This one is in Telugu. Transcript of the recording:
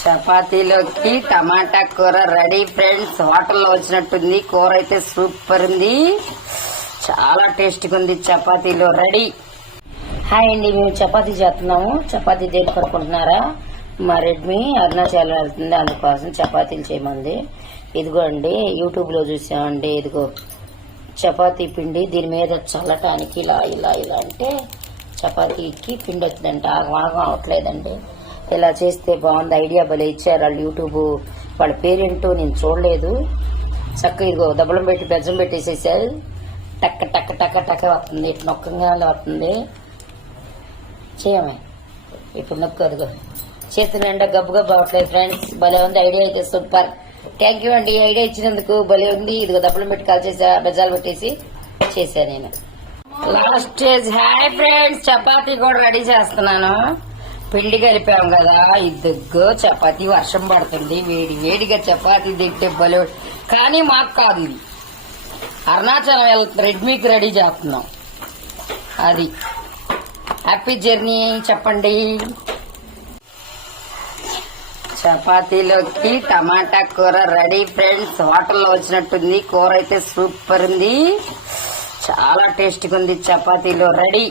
చపాతీలోకి టమాటా కూర రెడీ ఫ్రెండ్స్. హోటల్లో వచ్చినట్టుంది. కూర అయితే సూపర్ ఉంది, చాలా టేస్టీగా ఉంది. చపాతీలో రెడీ. హాయ్ అండి, మేము చపాతీ చేస్తున్నాము. చపాతీ దేని కొనుక్కుంటున్నారా? మా రెడ్మీ అరుణాచలం వెళ్తుంది, అందుకోసం చపాతీలు చేయమంది. ఇదిగో అండి, యూట్యూబ్ లో చూసామండి. ఇదిగో చపాతీ పిండి, దీని మీద చల్లటానికి ఇలా ఇలా ఇలా అంటే చపాతీకి పిండి వచ్చిందంట. ఆగం అవట్లేదండి. ఇలా చేస్తే బాగుంది, ఐడియా భలే ఇచ్చారు వాళ్ళు. యూట్యూబ్ వాళ్ళ పేరేంటో నేను చూడలేదు. చక్కగా ఇదిగో దబ్బలం పెట్టి బెజ్జం పెట్టేసేసారు. టక్క టక్క టక్క టక్క వస్తుంది, ఇటు నొక్కగానే వస్తుంది. చేయమే ఇప్పుడు నొక్కు. అదిగో చేతులు నిండా గబ్బు గబ్బు అవట్లేదు ఫ్రెండ్స్. భలే ఉంది, ఐడియా అయితే సూపర్. థ్యాంక్ యూ అండి, ఐడియా ఇచ్చినందుకు. భలే ఉంది. ఇదిగో దబ్బలం పెట్టి కాల్ చేసా, బెజ్జాలు పెట్టేసి చేశా నేను. Last stage. Hi friends, chapati కూడా రెడీ చేస్తున్నాను. పిండి కలిపాం కదా, ఇద్దరు చపాతీ. వర్షం పడుతుంది, వేడి వేడిగా చపాతీ తింటే భలే. కానీ మాకు కాదు, ఇది అరుణాచలం రెడ్మీకి రెడీ చేస్తున్నాం. అది హ్యాపీ జర్నీ చెప్పండి. చపాతీలోకి టమాటా కూర రెడీ ఫ్రెండ్స్. హోటల్లో వచ్చినట్టుంది. కూర అయితే సూపర్ ఉంది, చాలా టేస్టీగా ఉంది. చపాతీలో రెడీ.